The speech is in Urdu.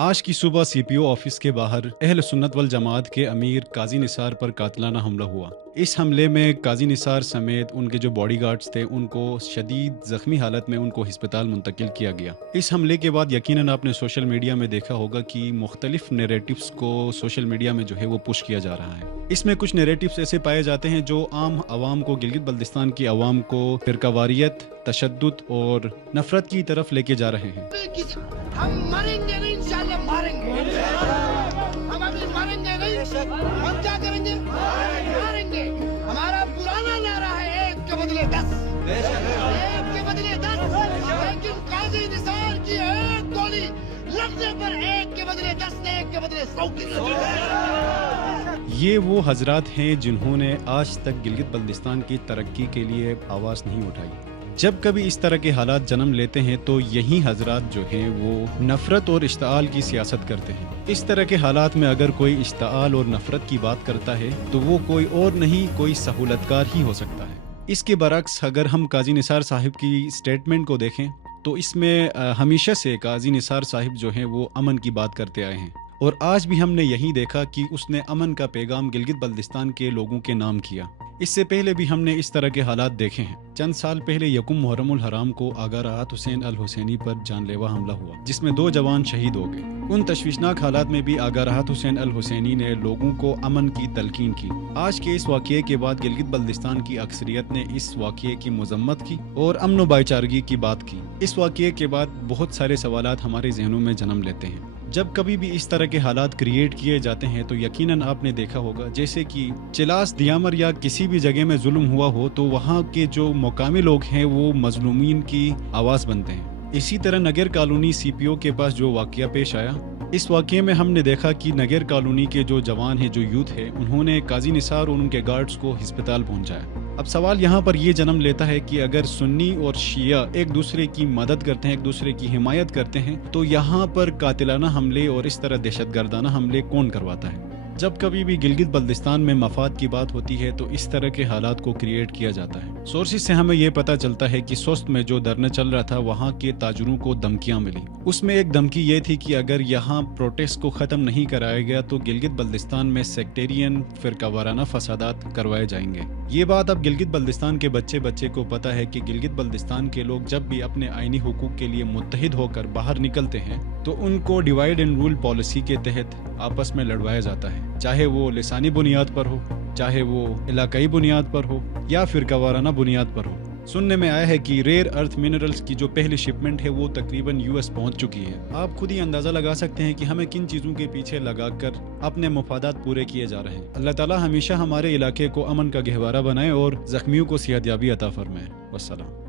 آج کی صبح CPO آفس کے باہر اہل سنت والجماعت کے امیر قاضی نثار پر قاتلانہ حملہ ہوا۔ اس حملے میں قاضی نثار سمیت ان کے جو باڈی گارڈز تھے ان کو شدید زخمی حالت میں ان کو ہسپتال منتقل کیا گیا۔ اس حملے کے بعد یقیناً آپ نے سوشل میڈیا میں دیکھا ہوگا کہ مختلف نیریٹیوز کو سوشل میڈیا میں جو ہے وہ پش کیا جا رہا ہے۔ اس میں کچھ نیریٹیوز ایسے پائے جاتے ہیں جو عام عوام کو، گلگت بلتستان کی عوام کو فرقہ واریت، تشدد اور نفرت کی طرف لے کے جا رہے ہیں۔ ہم مریں گے نہیں، انشاءاللہ ماریں گے۔ ہم ابھی مریں گے نہیں، ہم کیا کریں گے؟ ماریں گے۔ ہمارا پرانا نعرہ ہے ایک کے بدلے 10، ایک کے بدلے 10، لیکن قاضی نثار کی ایک گولی لگنے پر ایک کے بدلے 10 نے ایک کے بدلے 100 کی۔ یہ وہ حضرات ہیں جنہوں نے آج تک گلگت بلتستان کی ترقی کے لیے آواز نہیں اٹھائی۔ جب کبھی اس طرح کے حالات جنم لیتے ہیں تو یہی حضرات جو ہیں وہ نفرت اور اشتعال کی سیاست کرتے ہیں۔ اس طرح کے حالات میں اگر کوئی اشتعال اور نفرت کی بات کرتا ہے تو وہ کوئی اور نہیں، کوئی سہولتکار ہی ہو سکتا ہے۔ اس کے برعکس اگر ہم قاضی نثار صاحب کی سٹیٹمنٹ کو دیکھیں تو اس میں ہمیشہ سے قاضی نثار صاحب جو ہیں وہ امن کی بات کرتے آئے ہیں، اور آج بھی ہم نے یہی دیکھا کہ اس نے امن کا پیغام گلگت بلتستان کے لوگوں کے نام کیا۔ اس سے پہلے بھی ہم نے اس طرح کے حالات دیکھے ہیں۔ چند سال پہلے یکم محرم الحرام کو آغا راحت حسین الحسینی پر جان لیوا حملہ ہوا، جس میں 2 جوان شہید ہو گئے۔ ان تشویشناک حالات میں بھی آغا راحت حسین الحسینی نے لوگوں کو امن کی تلقین کی۔ آج کے اس واقعے کے بعد گلگت بلتستان کی اکثریت نے اس واقعے کی مذمت کی اور امن و بھائی چارگی کی بات کی۔ اس واقعے کے بعد بہت سارے سوالات ہمارے ذہنوں میں جنم لیتے ہیں۔ جب کبھی بھی اس طرح کے حالات کریٹ کیے جاتے ہیں تو یقیناً آپ نے دیکھا ہوگا، جیسے کہ چلاس، دیامر یا کسی بھی جگہ میں ظلم ہوا ہو تو وہاں کے جو مقامی لوگ ہیں وہ مظلومین کی آواز بنتے ہیں۔ اسی طرح نگر کالونی CPO کے پاس جو واقعہ پیش آیا، اس واقعے میں ہم نے دیکھا کہ نگر کالونی کے جو جوان ہیں، جو یوتھ ہے، انہوں نے قاضی نثار اور ان کے گارڈز کو ہسپتال پہنچایا۔ اب سوال یہاں پر یہ جنم لیتا ہے کہ اگر سنی اور شیعہ ایک دوسرے کی مدد کرتے ہیں، ایک دوسرے کی حمایت کرتے ہیں، تو یہاں پر قاتلانہ حملے اور اس طرح دہشت گردانہ حملے کون کرواتا ہے؟ جب کبھی بھی گلگت بلتستان میں مفاد کی بات ہوتی ہے تو اس طرح کے حالات کو کریٹ کیا جاتا ہے۔ سورسز سے ہمیں یہ پتہ چلتا ہے کہ سوست میں جو دھرنا چل رہا تھا وہاں کے تاجروں کو دھمکیاں ملی۔ اس میں ایک دھمکی یہ تھی کہ اگر یہاں پروٹیسٹ کو ختم نہیں کرایا گیا تو گلگت بلتستان میں سیکٹیرین فرقہ وارانہ فسادات کروائے جائیں گے۔ یہ بات اب گلگت بلتستان کے بچے کو پتہ ہے کہ گلگت بلتستان کے لوگ جب بھی اپنے آئینی حقوق کے لیے متحد ہو کر باہر نکلتے ہیں تو ان کو ڈیوائیڈ اینڈ رول پالیسی کے تحت آپس میں لڑوایا جاتا ہے، چاہے وہ لسانی بنیاد پر ہو، چاہے وہ علاقائی بنیاد پر ہو یا فرقہ وارانہ بنیاد پر ہو۔ سننے میں آیا ہے کہ ریئر ارتھ منرلز کی جو پہلی شپمنٹ ہے وہ تقریباً US پہنچ چکی ہے۔ آپ خود ہی اندازہ لگا سکتے ہیں کہ ہمیں کن چیزوں کے پیچھے لگا کر اپنے مفادات پورے کیے جا رہے ہیں۔ اللہ تعالیٰ ہمیشہ ہمارے علاقے کو امن کا گہوارہ بنائے اور زخمیوں کو صحت یابی عطا فرمائے۔ والسلام۔